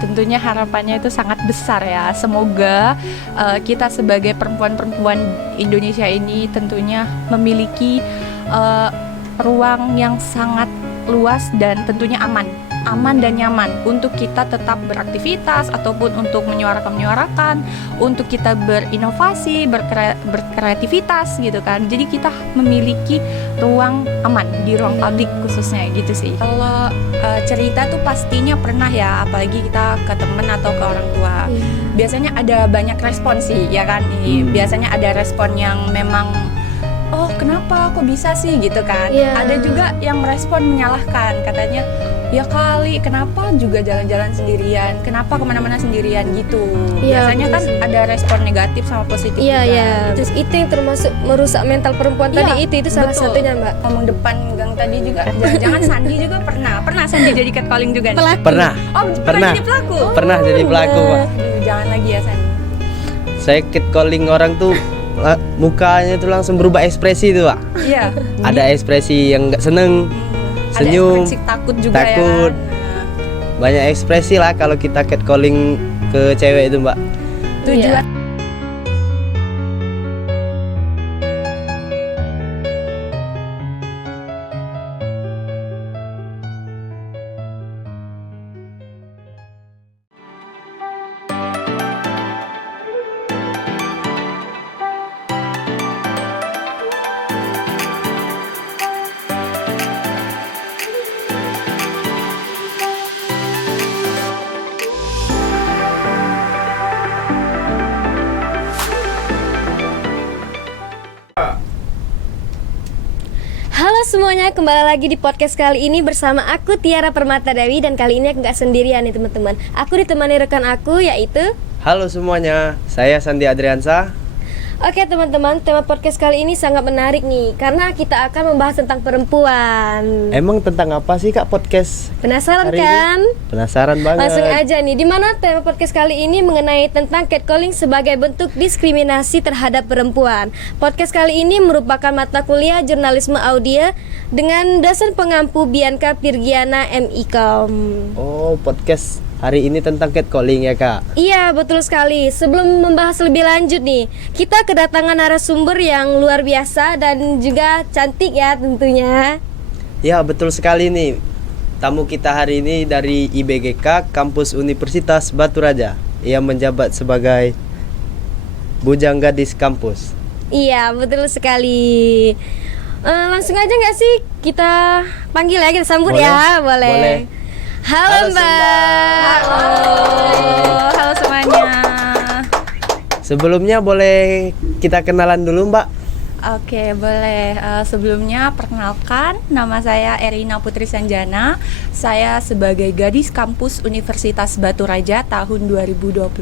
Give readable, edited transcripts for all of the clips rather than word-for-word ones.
tentunya harapannya itu sangat besar ya. Semoga kita sebagai perempuan-perempuan Indonesia ini tentunya memiliki ruang yang sangat luas dan tentunya aman dan nyaman untuk kita tetap beraktivitas ataupun untuk menyuarakan, untuk kita berinovasi, berkreativitas gitu kan. Jadi kita memiliki ruang aman di ruang publik khususnya gitu sih. Kalau cerita tuh pastinya pernah ya, apalagi kita ke temen atau ke orang tua. Biasanya ada banyak respon sih ya kan. Biasanya ada respon yang memang oh kenapa kok bisa sih gitu kan. Ada juga yang merespon menyalahkan, katanya ya kali kenapa juga jalan-jalan sendirian, kenapa kemana-mana sendirian gitu. Biasanya kan ada respon negatif sama positif juga. Terus itu yang termasuk merusak mental perempuan tadi itu salah satunya Mbak. Ngomong depan gang tadi juga, jangan Sandi juga pernah Sandi jadi catcalling juga nih. Pernah. Pernah jadi pelaku. Pernah jadi pelaku Pak. Jangan lagi ya Sandi. Saya catcalling orang tuh mukanya tuh langsung berubah ekspresi tuh Pak. Iya. Ada ekspresi yang nggak seneng, senyum, ada ekspresi takut juga takut. Ya. Banyak ekspresi lah kalau kita catcalling ke cewek itu Mbak. Tujuan Halo semuanya, kembali lagi di podcast kali ini bersama aku Tiara Permata Dewi. Dan kali ini aku gak sendirian nih teman-teman. Aku ditemani rekan aku yaitu Halo semuanya, saya Sandi Adriansa. Oke teman-teman, tema podcast kali ini sangat menarik nih, karena kita akan membahas tentang perempuan. Emang tentang apa sih Kak podcast? Penasaran hari kan? Ini? Penasaran banget. Langsung aja nih, dimana tema podcast kali ini mengenai tentang catcalling sebagai bentuk diskriminasi terhadap perempuan. Podcast kali ini merupakan mata kuliah jurnalisme audio dengan dosen pengampu Bianca Pirgiana MIKOM. Oh, podcast hari ini tentang catcalling ya Kak? Iya betul sekali. Sebelum membahas lebih lanjut nih, kita kedatangan narasumber yang luar biasa dan juga cantik ya tentunya. Ya betul sekali nih. Tamu kita hari ini dari IBGK Kampus Universitas Batu Raja. Ia menjabat sebagai Bujang Gadis Kampus. Iya betul sekali. Langsung aja nggak sih kita panggil ya, kita sambut ya, boleh. Halo Mbak. Halo semuanya. Sebelumnya boleh kita kenalan dulu Mbak? Oke, boleh. Sebelumnya perkenalkan, nama saya Erina Putri Sanjana. Saya sebagai gadis kampus Universitas Batu Raja tahun 2024.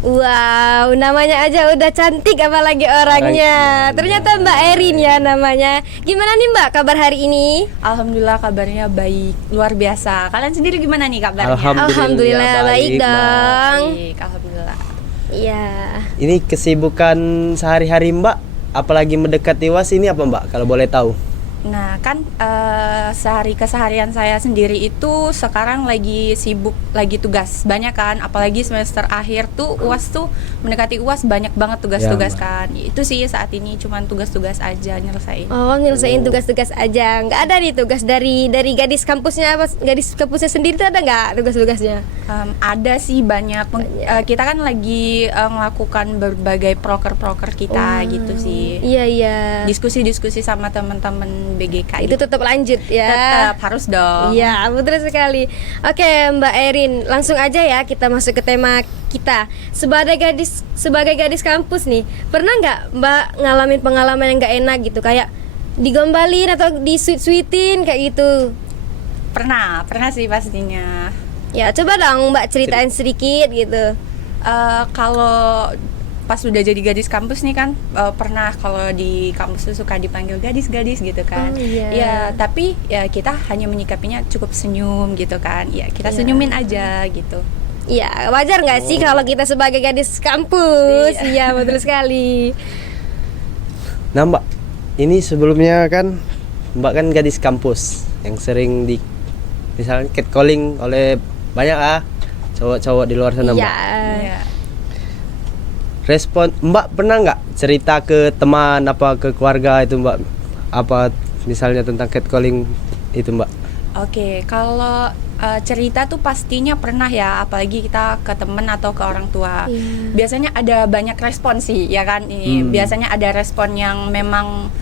Wow, namanya aja udah cantik apalagi orangnya. Ternyata Mbak Erin ya namanya. Gimana nih Mbak kabar hari ini? Alhamdulillah kabarnya baik, luar biasa. Kalian sendiri gimana nih kabarnya? Alhamdulillah baik dong. Baik, alhamdulillah. Iya. Ini kesibukan sehari-hari Mbak, apalagi mendekati UAS ini apa Mbak kalau boleh tahu? Nah kan keseharian saya sendiri itu sekarang lagi sibuk, lagi tugas banyak kan, apalagi semester akhir tuh UAS tuh mendekati UAS banyak banget tugas-tugas kan. Itu sih saat ini cuman tugas-tugas aja nyelesain. Nyelesain tugas-tugas aja. Nggak ada nih tugas dari gadis kampusnya, gadis kampusnya sendiri tuh ada nggak tugas-tugasnya? Ada sih banyak. Kita kan lagi melakukan berbagai proker-proker kita gitu sih. Iya. Diskusi-diskusi sama teman-teman BGK itu tetap lanjut ya. Tetap harus dong. Iya betul sekali. Oke Mbak Erin, langsung aja ya kita masuk ke tema kita. Sebagai gadis kampus nih, pernah nggak Mbak ngalamin pengalaman yang nggak enak gitu, kayak digombalin atau disuit-suitin kayak gitu? Pernah sih pastinya. Ya coba dong Mbak ceritain sedikit gitu. Kalau pas udah jadi gadis kampus nih kan, pernah kalau di kampus tuh suka dipanggil gadis-gadis gitu kan. Ya tapi ya kita hanya menyikapinya cukup senyum gitu kan. Ya kita senyumin aja gitu. Iya wajar nggak sih kalau kita sebagai gadis kampus? Iya betul sekali. Nah Mbak, ini sebelumnya kan Mbak kan gadis kampus yang sering misalnya catcalling oleh banyak cowok-cowok di luar sana, Mbak. Iya. Iya. Respon Mbak pernah nggak cerita ke teman apa ke keluarga itu, Mbak? Apa misalnya tentang catcalling itu, Mbak? Oke, kalau cerita tuh pastinya pernah ya, apalagi kita ke temen atau ke orang tua. Iya. Biasanya ada banyak respon sih, ya kan? Ini biasanya ada respon yang memang,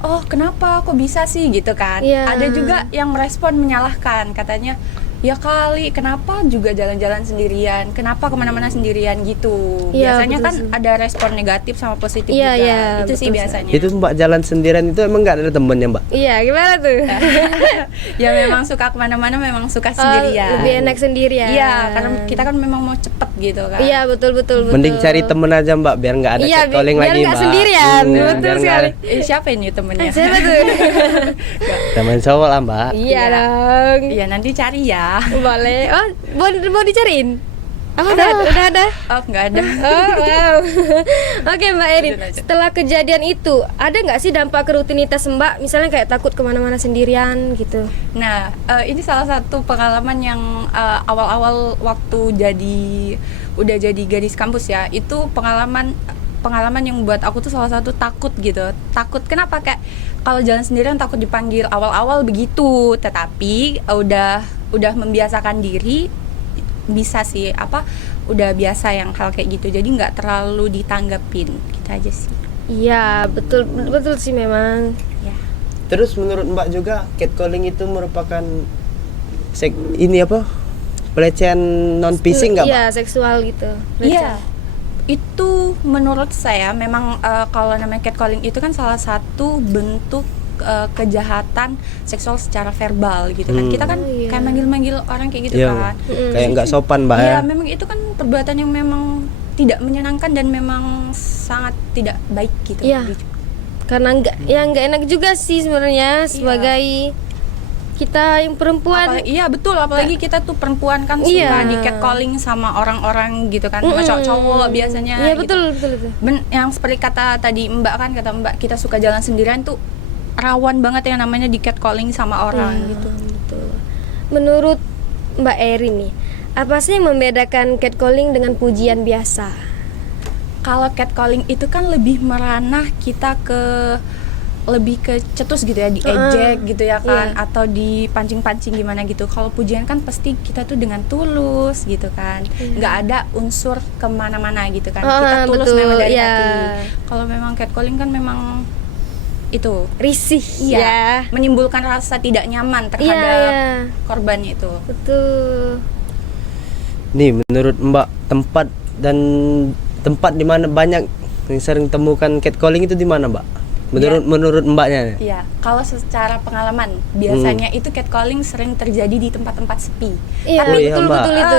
oh kenapa kok bisa sih gitu kan? Iya. Ada juga yang merespon menyalahkan, katanya ya kali kenapa juga jalan-jalan sendirian, kenapa kemana-mana sendirian gitu. Iya, Biasanya betul kan sih. ada respon negatif sama positif Iya, juga. iya, Itu sih betul sih. biasanya. Itu Mbak jalan sendirian itu emang nggak ada temennya, Mbak? Iya, gimana tuh? Ya memang suka kemana-mana, memang suka Oh, sendirian. lebih enak sendirian. Iya, karena kita kan memang mau cepet gitu kan. Iya, betul. Mending cari temen aja, Mbak, biar nggak ada Iya, catcalling biar lagi, nggak Mbak. sendirian. Betul biar nggak sekali. ada- Siapa ini temennya? Siapa tuh? teman cowok lah, Mbak. Iya dong. Iya, nanti cari ya. Boleh. Oh, mau dicariin? Apa udah ada? Oh, nggak ada. Oh, wow. Oke, Mbak Erin. Lanjut, lanjut. Setelah kejadian itu, ada nggak sih dampak ke rutinitas Mbak? Misalnya kayak takut kemana-mana sendirian gitu. Nah, ini salah satu pengalaman yang awal-awal waktu udah jadi gadis kampus ya. Itu pengalaman yang buat aku tuh salah satu takut gitu. Takut kenapa, kayak kalau jalan sendirian takut dipanggil, awal-awal begitu. Tetapi udah membiasakan diri, bisa sih udah biasa yang hal kayak gitu. Jadi nggak terlalu ditanggapin. Gitu aja sih. Iya, betul sih memang. Ya. Terus menurut Mbak juga catcalling itu merupakan pelecehan non phishing nggak, Mbak? Iya, seksual gitu. Iya, itu menurut saya memang kalau namanya catcalling itu kan salah satu bentuk kejahatan seksual secara verbal gitu kan. Kita kan Oh, iya. kayak manggil-manggil orang kayak gitu Iya, kan. kayak nggak sopan, Mbak, Iya, ya. memang itu kan perbuatan yang memang tidak menyenangkan dan memang sangat tidak baik gitu. Iya. Karena nggak enak juga sih sebenarnya sebagai kita yang perempuan. Iya betul, apalagi kita tuh perempuan kan Iya. suka di catcalling sama orang-orang gitu kan, sama cowok-cowok biasanya. Iya, gitu. betul. Yang seperti kata tadi Mbak kan, kata Mbak kita suka jalan sendirian tuh rawan banget yang namanya di catcalling sama orang Iya, gitu. betul. Menurut Mbak Erin nih, apa sih yang membedakan catcalling dengan pujian biasa? Kalau catcalling itu kan lebih meranah kita lebih ke cetus gitu ya, diejek gitu ya kan, Iya. atau dipancing-pancing gimana gitu. Kalau pujian kan pasti kita tuh dengan tulus gitu kan, nggak ada unsur kemana-mana gitu kan, kita tulus betul, memang dari iya. hati. Kalau memang catcalling kan memang itu Risih, iya, ya. menimbulkan rasa tidak nyaman terhadap Iya. korbannya itu. Betul. Nih, menurut Mbak, tempat di mana banyak yang sering temukan catcalling itu di mana, Mbak? Menurut Mbaknya? Iya, kalau secara pengalaman biasanya itu catcalling sering terjadi di tempat-tempat sepi. Iya, Oh, iya, betul Mbak. itu.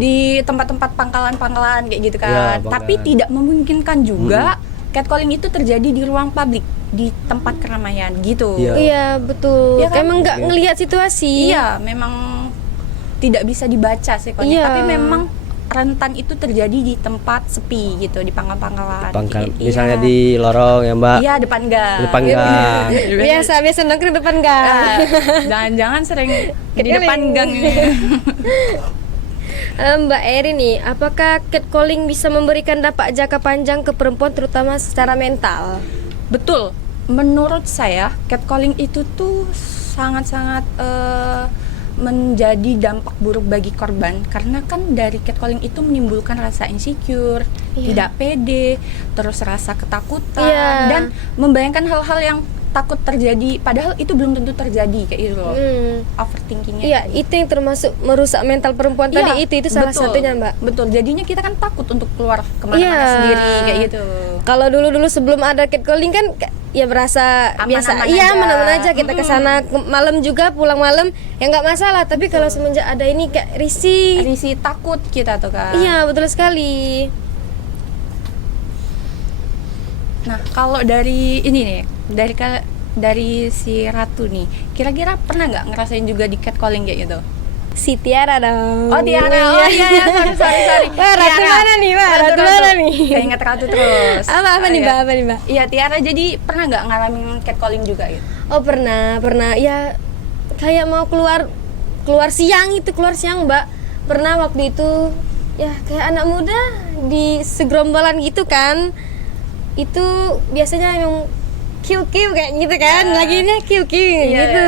Di tempat-tempat pangkalan-pangkalan kayak gitu kan. Iya, Tapi pangkalan. tidak memungkinkan juga catcalling itu terjadi di ruang publik, di tempat keramaian gitu. Iya. Iya, betul. Iya kan? Emang nggak ngelihat situasi. Iya, memang tidak bisa dibaca sih Iya. tapi memang rentan itu terjadi di tempat sepi gitu, di pangkal-pangkalan. Iya. Misalnya di lorong ya, Mbak. Iya, depan gang. Depan gang. Biasa nongkrong depan gang. Ah, jangan-jangan sering di Catcalling. depan gang ini. Mbak Erin nih, apakah catcalling bisa memberikan dampak jangka panjang ke perempuan terutama secara mental? Betul. Menurut saya catcalling itu tuh sangat-sangat menjadi dampak buruk bagi korban, karena kan dari catcalling itu menimbulkan rasa insecure, Iya. tidak pede, terus rasa ketakutan, Iya. dan membayangkan hal-hal yang takut terjadi padahal itu belum tentu terjadi kayak gitu loh. Overthinkingnya. Iya, itu yang termasuk merusak mental perempuan Iya, tadi, itu salah betul, satunya, Mbak. Betul. Jadinya kita kan takut untuk keluar kemana-mana Iya. sendiri kayak gitu. Kalau dulu sebelum ada catcalling kan ya berasa biasa, Aman-aman iya aja. aman-aman aja, kita ke sana malam juga, pulang malam ya nggak masalah. Tapi kalau semenjak ada ini kayak risih. Risih, takut kita tuh kan. Iya, betul sekali. Nah, kalau dari ini nih, dari si Ratu nih, kira-kira pernah nggak ngerasain juga di catcalling kayak gitu? Si Tiara dong. Oh, Tiara. Oh iya, sorry. Wah, Ratu Tiara. mana nih, Mbak? Ratu mana nih? Kayak inget Ratu terus. Apa nih, Iya. Mbak? Apa nih, Mbak? Iya, Tiara, jadi pernah nggak ngalamin catcalling juga gitu? Oh, pernah. Ya kayak mau keluar siang, Mbak. pernah waktu itu ya kayak anak muda di segerombolan gitu kan, itu biasanya yang kill kayak gitu kan, laginya kill gitu.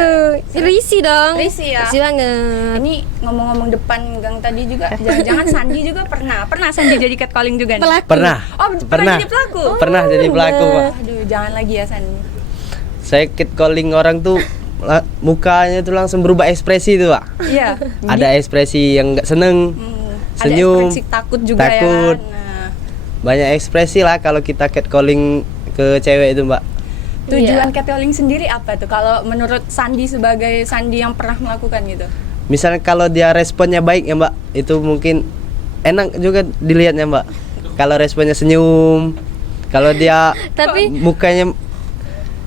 Risih dong. Risih ya. Risih banget. Ini ngomong-ngomong depan gang tadi juga, jangan-jangan Sandi juga pernah Sandi jadi catcalling juga nih? Pelaku. Pernah. Oh, pernah jadi pelaku? Pernah jadi pelaku, Pak. Aduh, jangan lagi ya Sandi. Saya catcalling orang tuh mukanya tuh langsung berubah ekspresi tuh, Pak. Iya. Ada ekspresi yang nggak seneng, Ada senyum, ekspresi takut juga takut. ya. Nah, Banyak ekspresi lah kalau kita catcalling ke cewek itu, Mbak. tujuan catcalling sendiri apa tuh? Kalau menurut Sandi sebagai Sandi yang pernah melakukan gitu? Misalnya kalau dia responnya baik ya, Mbak, itu mungkin enak juga dilihatnya, Mbak. Kalau responnya senyum, kalau dia Tapi mukanya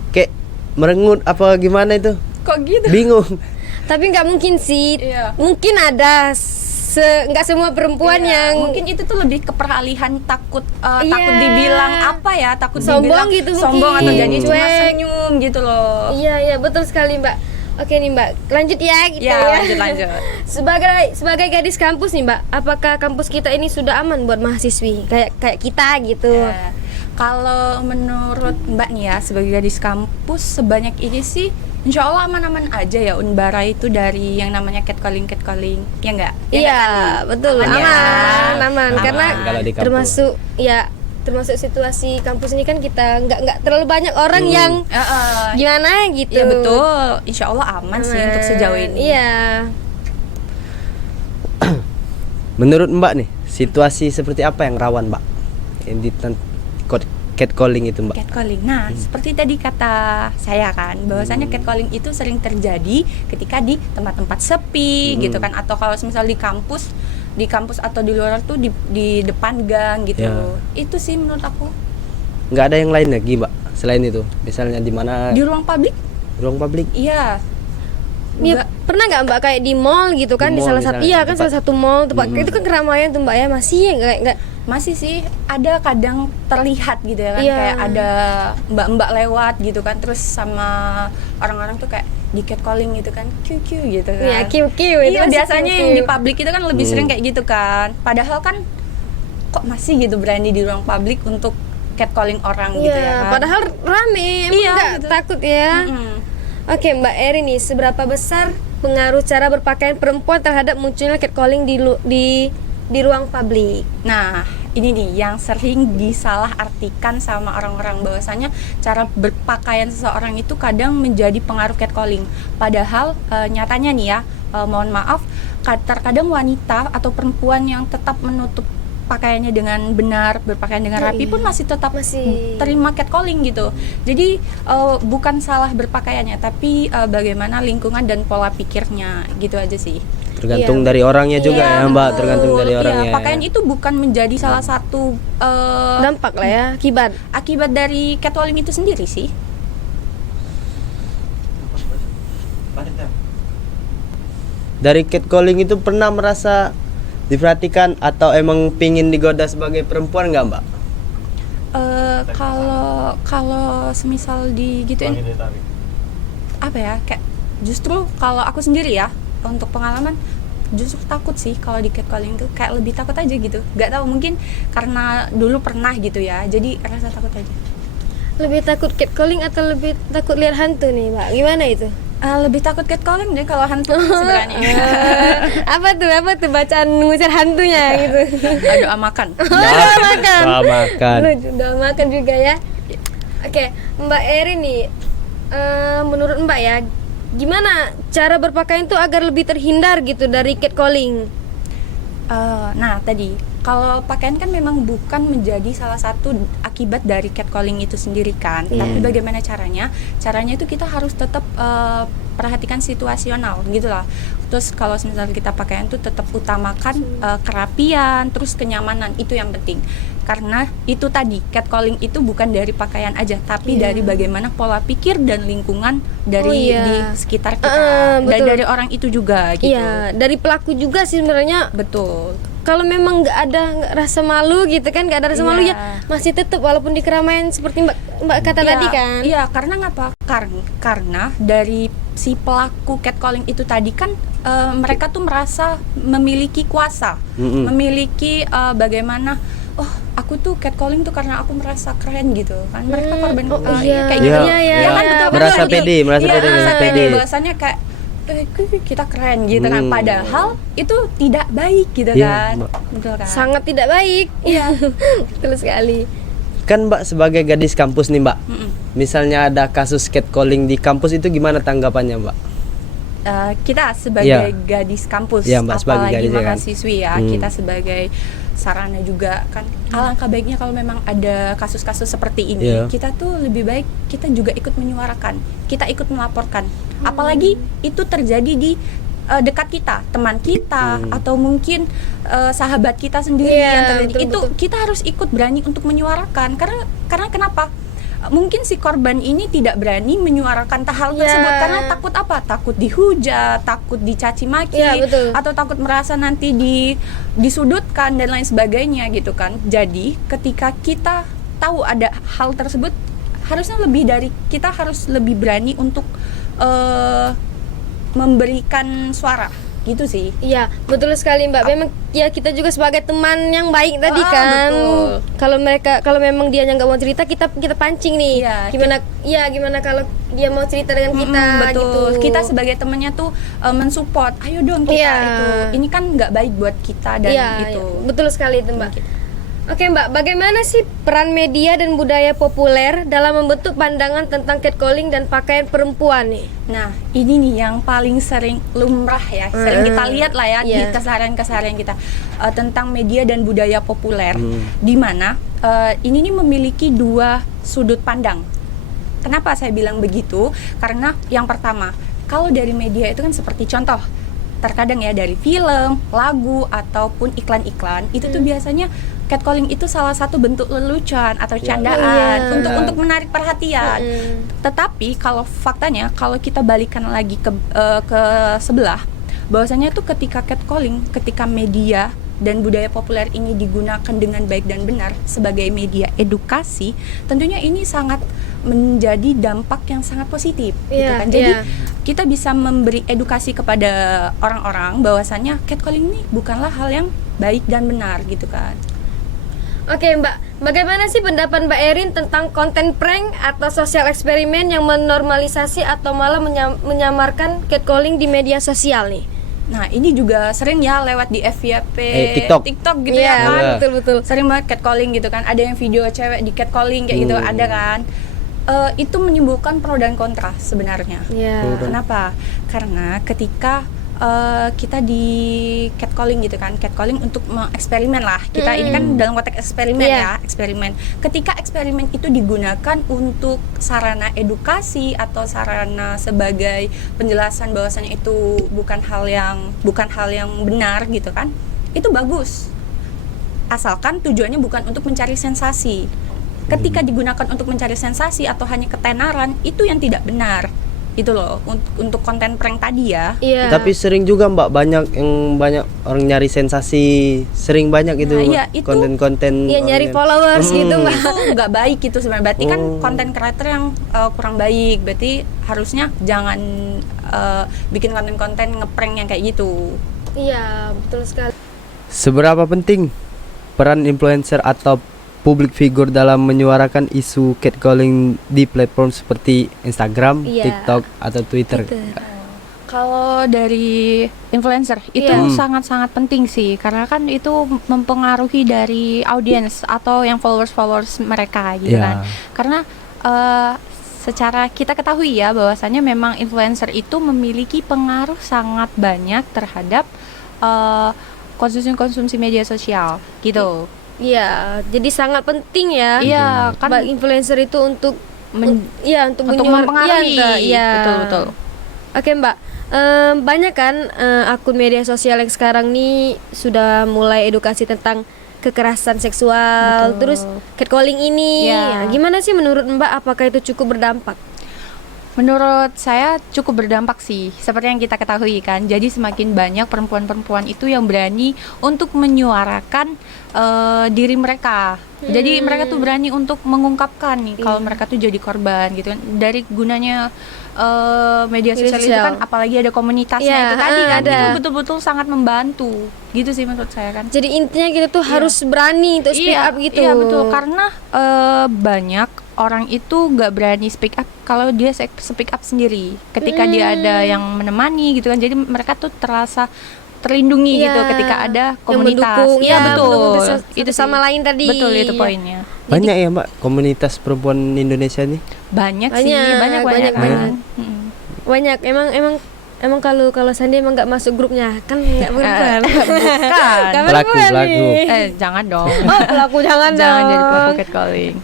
kayak merengut apa gimana itu, Kok gitu? bingung. tapi nggak mungkin sih. Iya. Mungkin ada nggak semua perempuan Iya, yang mungkin itu tuh lebih ke peralihan takut takut Iya. dibilang apa ya, takut Sombong dibilang gitu sombong mungkin. atau jadi cuma Cuek. senyum gitu loh. Iya, betul sekali, Mbak. Oke nih, Mbak. Lanjut ya gitu Ya, ya. lanjut. Sebagai gadis kampus nih, Mbak, apakah kampus kita ini sudah aman buat mahasiswi kayak kita gitu? Ya. Kalau menurut Mbak nih ya, sebagai gadis kampus sebanyak ini sih insya Allah aman-aman aja ya Unbara itu dari yang namanya catcalling, ya enggak? Iya, betul. Aman ya? Aman. Aman Karena kalau di kampus. termasuk situasi kampus ini kan kita nggak terlalu banyak orang yang gimana gitu. Ya betul, insya Allah aman sih untuk sejauh ini. Iya. Menurut Mbak nih, situasi seperti apa yang rawan, Mbak? Yang di catcalling itu, Mbak. Catcalling. Nah, seperti tadi kata saya kan, bahwasannya catcalling itu sering terjadi ketika di tempat-tempat sepi gitu kan, atau kalau misal di kampus atau di luar tuh di depan gang gitu. Ya. Itu sih menurut aku. Nggak ada yang lain lagi, Mbak, selain itu. Misalnya di mana? Di ruang publik? Ruang publik. Iya. Ya, pernah nggak Mbak kayak di mall gitu kan, di Di mall salah satu misalnya, iya kan tempat- salah satu mall tempat itu kan keramaian tuh Mbak ya, masih ya nggak Masih sih ada kadang terlihat gitu ya kan, Iya. kayak ada mbak-mbak lewat gitu kan, terus sama orang-orang tuh kayak di catcalling gitu kan, QQ gitu kan. ya kiu itu Iya, masih biasanya kiu-kiu. yang di publik itu kan lebih sering kayak gitu kan. Padahal kan kok masih gitu berani di ruang publik untuk catcalling orang gitu Iya, ya kan. padahal rame, emang Iya, nggak gitu. takut ya. Mm-mm. Oke Mbak Erin nih, seberapa besar pengaruh cara berpakaian perempuan terhadap munculnya catcalling di ruang publik? Nah, ini nih yang sering disalahartikan sama orang-orang, bahwasanya cara berpakaian seseorang itu kadang menjadi pengaruh catcalling. Padahal nyatanya nih ya, mohon maaf, terkadang wanita atau perempuan yang tetap menutup pakaiannya dengan benar, berpakaian dengan rapi pun masih tetap terima catcalling gitu. Jadi bukan salah berpakaiannya, tapi bagaimana lingkungan dan pola pikirnya gitu aja sih. Tergantung dari orangnya juga ya, Mbak, tergantung dari orangnya. Iya, pakaian itu bukan menjadi salah satu Dampak lah ya, akibat. akibat dari catcalling itu sendiri sih. Dari catcalling itu pernah merasa diperhatikan atau emang pingin digoda sebagai perempuan nggak, Mbak? Kalau semisal di gituin apa ya, kayak justru kalau aku sendiri ya, untuk pengalaman justru takut sih kalau di catcalling tuh, kayak lebih takut aja gitu. Nggak tahu, mungkin karena dulu pernah gitu ya, jadi rasa takut aja. Lebih takut catcalling atau lebih takut lihat hantu nih Mbak? Gimana itu? Lebih takut catcalling deh kalau hantu sebenarnya. Apa tuh bacaan ngusir hantunya gitu? Doa makan. Doa makan. Doa makan. Doa makan juga ya. Oke, Mbak Erin nih, menurut Mbak ya, gimana cara berpakaian tuh agar lebih terhindar gitu dari catcalling? Nah tadi, kalau pakaian kan memang bukan menjadi salah satu akibat dari catcalling itu sendiri kan. Tapi bagaimana caranya? Caranya itu kita harus tetap perhatikan situasional gitu lah. Terus kalau misalnya kita pakaian tuh tetap utamakan kerapian, terus kenyamanan, itu yang penting. Karena itu tadi, catcalling itu bukan dari pakaian aja, tapi dari bagaimana pola pikir dan lingkungan dari di sekitar kita, dan betul. dari orang itu juga gitu. Iya, dari pelaku juga sih sebenarnya. Betul. Kalau memang nggak rasa malu gitu kan, nggak ada rasa malu ya masih tetap walaupun di keramaian seperti mbak kata tadi kan. Iya, karena ngapa? karena dari si pelaku catcalling itu tadi kan mereka tuh merasa memiliki kuasa, memiliki bagaimana, oh aku tuh catcalling tuh karena aku merasa keren gitu kan, mereka korban kayak gitu, Iya, kan betul merasa pede, merasa pede. bahwasanya kayak kita keren gitu kan, padahal itu tidak baik gitu Iya, kan, Mbak. betul kan? Sangat tidak baik. Iya. Betul sekali. Kan Mbak sebagai gadis kampus nih Mbak, misalnya ada kasus catcalling di kampus itu gimana tanggapannya Mbak? Kita sebagai gadis kampus, Iya, Mbak, sebagai apalagi gadis, ya kan? mahasiswi ya, kita sebagai sarana juga kan, alangkah baiknya kalau memang ada kasus-kasus seperti ini, Iya. kita tuh lebih baik kita juga ikut menyuarakan, kita ikut melaporkan, apalagi itu terjadi di dekat kita, teman kita, atau mungkin sahabat kita sendiri Iya, yang terjadi, betul, itu betul. kita harus ikut berani untuk menyuarakan, karena kenapa? Mungkin si korban ini tidak berani menyuarakan hal Iya. tersebut karena takut apa? Takut dihujat, takut dicaci maki, Iya, betul. atau takut merasa nanti disudutkan dan lain sebagainya gitu kan. Jadi ketika kita tahu ada hal tersebut, harusnya kita harus lebih berani untuk memberikan suara gitu sih. Iya, betul sekali Mbak. Memang ya kita juga sebagai teman yang baik tadi kan. betul. Kalau memang dia nggak mau cerita, kita pancing nih. Iya, Gimana kalau dia mau cerita dengan kita betul. gitu. Kita sebagai temannya tuh mensupport. Ayo dong kita Iya. itu. Ini kan nggak baik buat kita dan Iya, itu. betul sekali itu Mbak. Oke Mbak, bagaimana sih peran media dan budaya populer dalam membentuk pandangan tentang catcalling dan pakaian perempuan nih? Nah, ini nih yang paling sering lumrah ya, sering kita lihat lah ya di Iya. keseharian-keseharian kita tentang media dan budaya populer, di mana ini nih memiliki dua sudut pandang. Kenapa saya bilang begitu? Karena yang pertama, kalau dari media itu kan seperti contoh, terkadang ya dari film, lagu ataupun iklan-iklan itu tuh biasanya catcalling itu salah satu bentuk lelucon atau candaan untuk menarik perhatian. Tetapi kalau faktanya, kalau kita balikan lagi ke sebelah, bahwasanya tuh ketika catcalling, ketika media dan budaya populer ini digunakan dengan baik dan benar sebagai media edukasi, tentunya ini sangat menjadi dampak yang sangat positif gitu Iya, kan. Jadi iya. kita bisa memberi edukasi kepada orang-orang bahwasanya catcalling ini bukanlah hal yang baik dan benar gitu kan. Oke Mbak, bagaimana sih pendapat Mbak Erin tentang konten prank atau sosial eksperimen yang menormalisasi atau malah menyamarkan catcalling di media sosial nih? Nah, ini juga sering ya lewat di FYP, TikTok. gitu Iya, ya kan. betul-betul. Sering banget catcalling gitu kan. Ada yang video cewek di catcalling kayak gitu, ada kan. Itu menimbulkan pro dan kontra sebenarnya. Iya. Kenapa? Karena ketika kita di catcalling gitu kan, catcalling untuk mengeksperimen lah. Kita ini kan dalam konteks eksperimen ya, eksperimen. Ketika eksperimen itu digunakan untuk sarana edukasi atau sarana sebagai penjelasan bahwasanya itu bukan hal yang benar gitu kan, itu bagus. Asalkan tujuannya bukan untuk mencari sensasi. Ketika digunakan untuk mencari sensasi atau hanya ketenaran, itu yang tidak benar. Itu loh untuk konten prank tadi ya. Iya. Tapi sering juga Mbak, banyak orang nyari sensasi, sering banyak itu, Nah, iya, itu konten-konten Iya, nyari orang followers gitu Mbak. Itu nggak baik gitu sebenarnya. Berarti kan konten creator yang kurang baik. Berarti harusnya jangan bikin konten-konten ngeprank yang kayak gitu. Iya, betul sekali. Seberapa penting peran influencer atau public figure dalam menyuarakan isu catcalling di platform seperti Instagram, Iya. TikTok, atau Twitter? Kalau dari influencer itu sangat-sangat penting sih, karena kan itu mempengaruhi dari audiens atau yang followers mereka gitu kan. Karena secara kita ketahui ya bahwasanya memang influencer itu memiliki pengaruh sangat banyak terhadap konsumsi media sosial gitu. Iya, jadi sangat penting ya. Iya, kan Mbak influencer itu untuk untuk mempengaruhi. Iya. Betul. Oke Mbak, banyak kan akun media sosial yang sekarang nih sudah mulai edukasi tentang kekerasan seksual, Betul. terus catcalling ini. Iya. Ya, gimana sih menurut Mbak, apakah itu cukup berdampak? Menurut saya cukup berdampak sih, seperti yang kita ketahui kan. Jadi semakin banyak perempuan-perempuan itu yang berani untuk menyuarakan diri mereka. Jadi mereka tuh berani untuk mengungkapkan nih kalau mereka tuh jadi korban gitu kan. Dari gunanya media sosial itu kan, apalagi ada komunitasnya itu tadi kan, itu betul-betul sangat membantu. Gitu sih menurut saya kan. Jadi intinya kita tuh harus berani untuk speak up gitu. Iya betul, karena banyak orang itu nggak berani speak up kalau dia speak up sendiri. Ketika dia ada yang menemani gitu kan, jadi mereka tuh terasa terlindungi gitu ketika ada komunitas. Iya betul. Itu sama lain tadi. Betul, itu poinnya. Banyak ya Mbak komunitas perempuan Indonesia nih? Banyak sih, banyak. Banyak. Emang kalau Sandi emang nggak masuk grupnya kan nggak perempuan. Bukan. Pelaku. Jangan dong. Pelaku jangan jadi pelaku catcalling.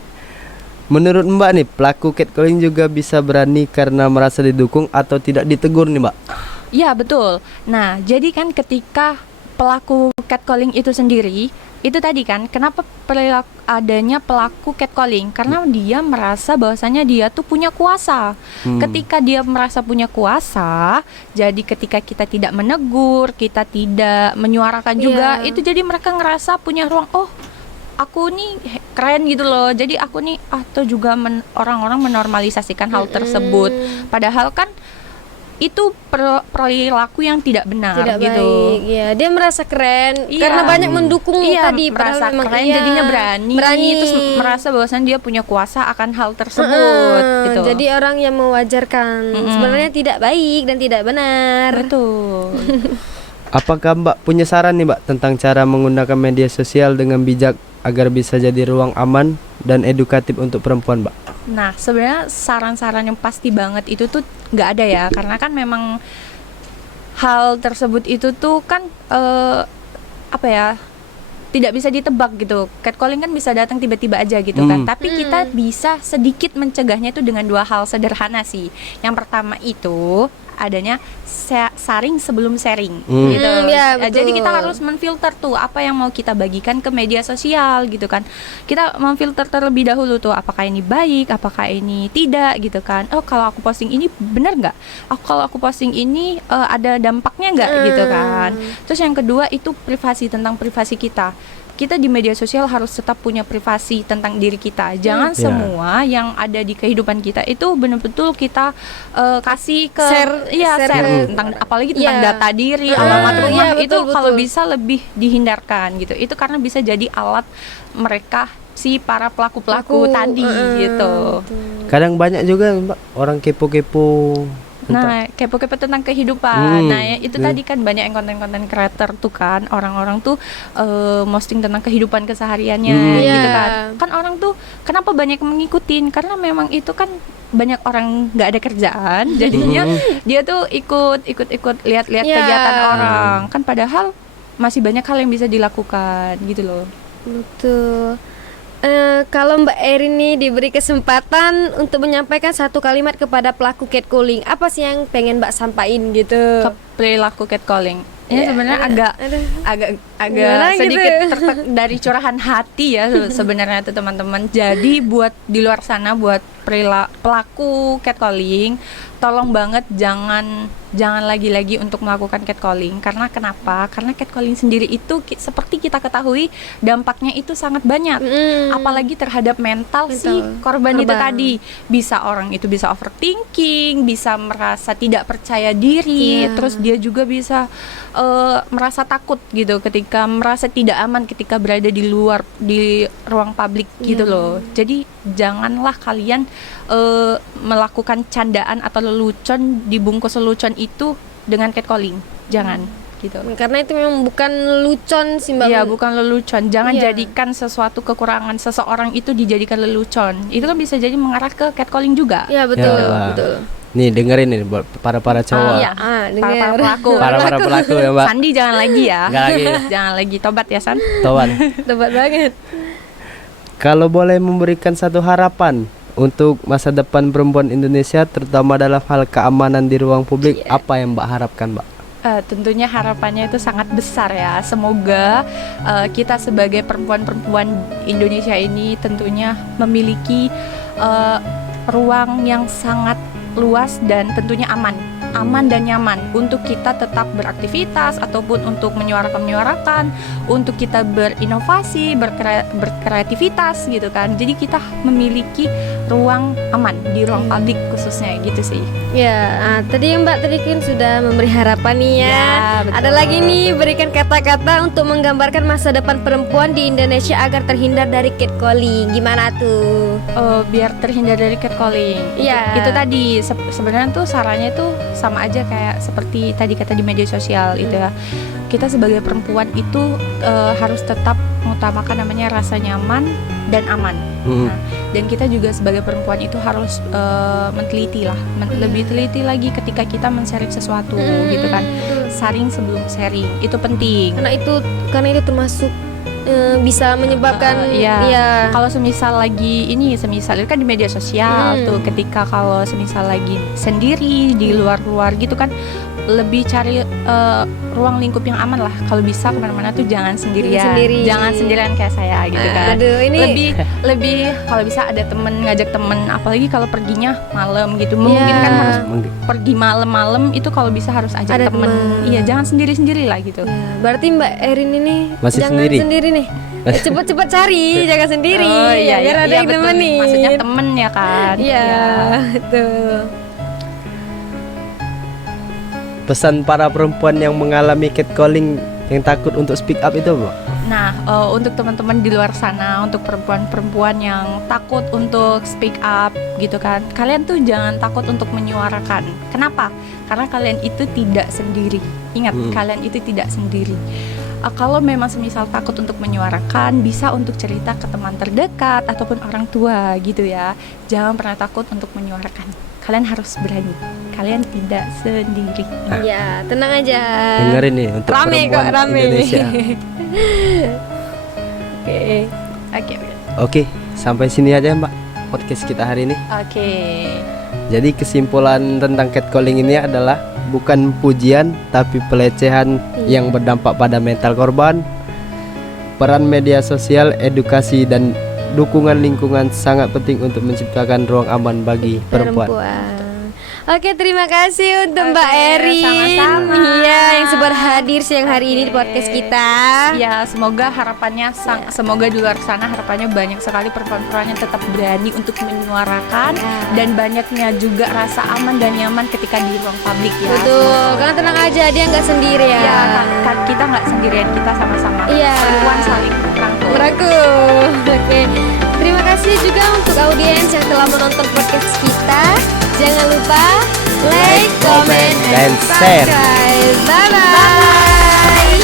Menurut Mbak nih, pelaku catcalling juga bisa berani karena merasa didukung atau tidak ditegur nih Mbak? Iya betul. Nah, jadi kan ketika pelaku catcalling itu sendiri, itu tadi kan kenapa adanya pelaku catcalling, karena dia merasa bahwasanya dia tuh punya kuasa. Ketika dia merasa punya kuasa, jadi ketika kita tidak menegur, kita tidak menyuarakan juga, itu jadi mereka ngerasa punya ruang, oh aku nih keren gitu loh. Jadi aku nih atau juga orang-orang menormalisasikan hal tersebut. Padahal kan itu perilaku yang tidak benar gitu. Baik. Ya, dia merasa keren karena banyak mendukung tadi, merasa memang keren jadinya berani terus merasa bahwasannya dia punya kuasa akan hal tersebut gitu. Jadi orang yang mewajarkan sebenarnya tidak baik dan tidak benar. Betul. Apakah Mbak punya saran nih Mbak tentang cara menggunakan media sosial dengan bijak agar bisa jadi ruang aman dan edukatif untuk perempuan Mbak? Nah, sebenarnya saran-saran yang pasti banget itu tuh nggak ada ya, karena kan memang hal tersebut itu tuh kan tidak bisa ditebak gitu. Catcalling kan bisa datang tiba-tiba aja gitu kan. Tapi kita bisa sedikit mencegahnya itu dengan dua hal sederhana sih. Yang pertama itu adanya saring sebelum sharing gitu. Jadi kita harus menfilter tuh apa yang mau kita bagikan ke media sosial gitu kan. Kita memfilter terlebih dahulu tuh, apakah ini baik, apakah ini tidak gitu kan. Oh, kalau aku posting ini benar nggak? Oh, kalau aku posting ini ada dampaknya nggak gitu kan. Terus yang kedua itu tentang privasi kita. Kita di media sosial harus tetap punya privasi tentang diri kita. Jangan semua yang ada di kehidupan kita itu benar-betul kita kasih ke share tentang apalagi tentang data diri, alamat rumah itu kalau bisa lebih dihindarkan gitu. Itu karena bisa jadi alat mereka si para pelaku-pelaku tadi gitu. Kadang banyak juga Mbak orang kepo-kepo. Nah, kepo-kepo tentang kehidupan. Nah, itu tadi kan banyak yang konten-konten creator tuh kan, orang-orang tuh posting tentang kehidupan kesehariannya gitu kan. Kan orang tuh kenapa banyak mengikutin? Karena memang itu kan banyak orang nggak ada kerjaan, jadinya dia tuh ikut lihat-lihat kegiatan orang. Kan padahal masih banyak hal yang bisa dilakukan gitu loh. Betul. Kalau Mbak Erin nih diberi kesempatan untuk menyampaikan satu kalimat kepada pelaku catcalling, apa sih yang pengen Mbak sampaikan gitu? Ke perilaku catcalling. Ini sebenarnya agak sedikit dari curahan hati ya sebenarnya tuh teman-teman. Jadi buat di luar sana, buat pelaku catcalling, tolong banget jangan lagi-lagi untuk melakukan catcalling. Karena kenapa? Karena catcalling sendiri itu seperti kita ketahui dampaknya itu sangat banyak. Apalagi terhadap mental si korban itu tadi. Orang itu bisa overthinking, bisa merasa tidak percaya diri, terus dia juga bisa merasa takut gitu ketika merasa tidak aman ketika berada di ruang publik gitu loh. Jadi janganlah kalian melakukan candaan atau lelucon, dibungkus lelucon itu dengan catcalling. Jangan gitu. Karena itu memang bukan lelucon sih Mbak. Iya, bukan lelucon. Jangan jadikan sesuatu kekurangan seseorang itu dijadikan lelucon. Itu kan bisa jadi mengarah ke catcalling juga. Iya, betul. Nih dengerin nih buat para cowok. Para pelaku. Para pelaku ya Mbak. Sandi jangan lagi ya. Enggak lagi. Jangan lagi, tobat ya San. Tobat. Tobat banget. Kalau boleh memberikan satu harapan untuk masa depan perempuan Indonesia terutama dalam hal keamanan di ruang publik, apa yang Mbak harapkan Mbak? Tentunya harapannya itu sangat besar ya. Semoga kita sebagai perempuan-perempuan Indonesia ini tentunya memiliki ruang yang sangat luas dan tentunya aman dan nyaman untuk kita tetap beraktivitas ataupun untuk menyuarakan, untuk kita berinovasi, berkreativitas gitu kan. Jadi kita memiliki ruang aman di ruang publik khususnya gitu sih. Ya, tadi Mbak tadi kan sudah memberi harapan nih ya. Ya, betul. Ada lagi nih, berikan kata-kata untuk menggambarkan masa depan perempuan di Indonesia agar terhindar dari catcalling. Gimana tuh? Biar terhindar dari catcalling. Iya. Itu tadi sebenarnya tuh sarannya tuh sama aja kayak seperti tadi kata di media sosial itu ya. Kita sebagai perempuan itu harus tetap mengutamakan namanya rasa nyaman dan aman. Nah, dan kita juga sebagai perempuan itu harus meneliti lah, lebih teliti lagi ketika kita men-sharing sesuatu gitu kan. Saring sebelum sharing itu penting. Karena itu termasuk bisa menyebabkan ya. Kalau semisal itu kan di media sosial tuh, ketika kalau semisal lagi sendiri di luar gitu kan, lebih cari ruang lingkup yang aman lah. Kalau bisa kemana-mana tuh jangan sendirian, jangan sendirian kayak saya gitu kan. Aduh, ini lebih kalau bisa ada temen, ngajak temen, apalagi kalau perginya malam gitu, mungkin kan harus pergi malam-malam itu kalau bisa harus ajak Ada temen. temen. Iya, jangan sendiri-sendiri lah gitu. Ya, berarti Mbak Erin ini Masih jangan sendiri nih. Cepet-cepet cari, jangan sendiri. Oh, iya, biar ada yang betul. nemenin. Maksudnya temen ya kan. Iya, betul. Pesan para perempuan yang mengalami catcalling yang takut untuk speak up itu, Mbak? Nah, untuk teman-teman di luar sana, untuk perempuan-perempuan yang takut untuk speak up gitu kan, kalian tuh jangan takut untuk menyuarakan. Kenapa? Karena kalian itu tidak sendiri. Ingat, kalian itu tidak sendiri. Kalau memang semisal takut untuk menyuarakan, bisa untuk cerita ke teman terdekat ataupun orang tua gitu ya. Jangan pernah takut untuk menyuarakan. Kalian harus berani. Kalian tidak sendiri. Ya, tenang aja. Dengerin nih untuk Rame kok, perempuan rame. Indonesia. Oke. Oke, sampai sini aja Mbak podcast kita hari ini. Oke. Jadi kesimpulan tentang catcalling ini adalah bukan pujian tapi pelecehan yang berdampak pada mental korban. Peran media sosial, edukasi dan dukungan lingkungan sangat penting untuk menciptakan ruang aman bagi perempuan. Oke, terima kasih untuk Mbak Oke, Erin. sama-sama. Iya, yang sempat hadir siang hari ini di podcast kita. Ya, semoga harapannya semoga di luar sana harapannya banyak sekali perempuan-perempuan yang tetap berani untuk menyuarakan dan banyaknya juga rasa aman dan nyaman ketika di ruang publik ya. Betul, karena tenang aja, dia nggak sendiri ya. Ya, kan kita nggak sendirian, kita sama-sama. Iya. Perempuan saling merangkul. Merangkul. Oke. Terima kasih juga untuk audiens yang telah menonton podcast kita. Jangan lupa like, comment, dan share. subscribe. Bye-bye.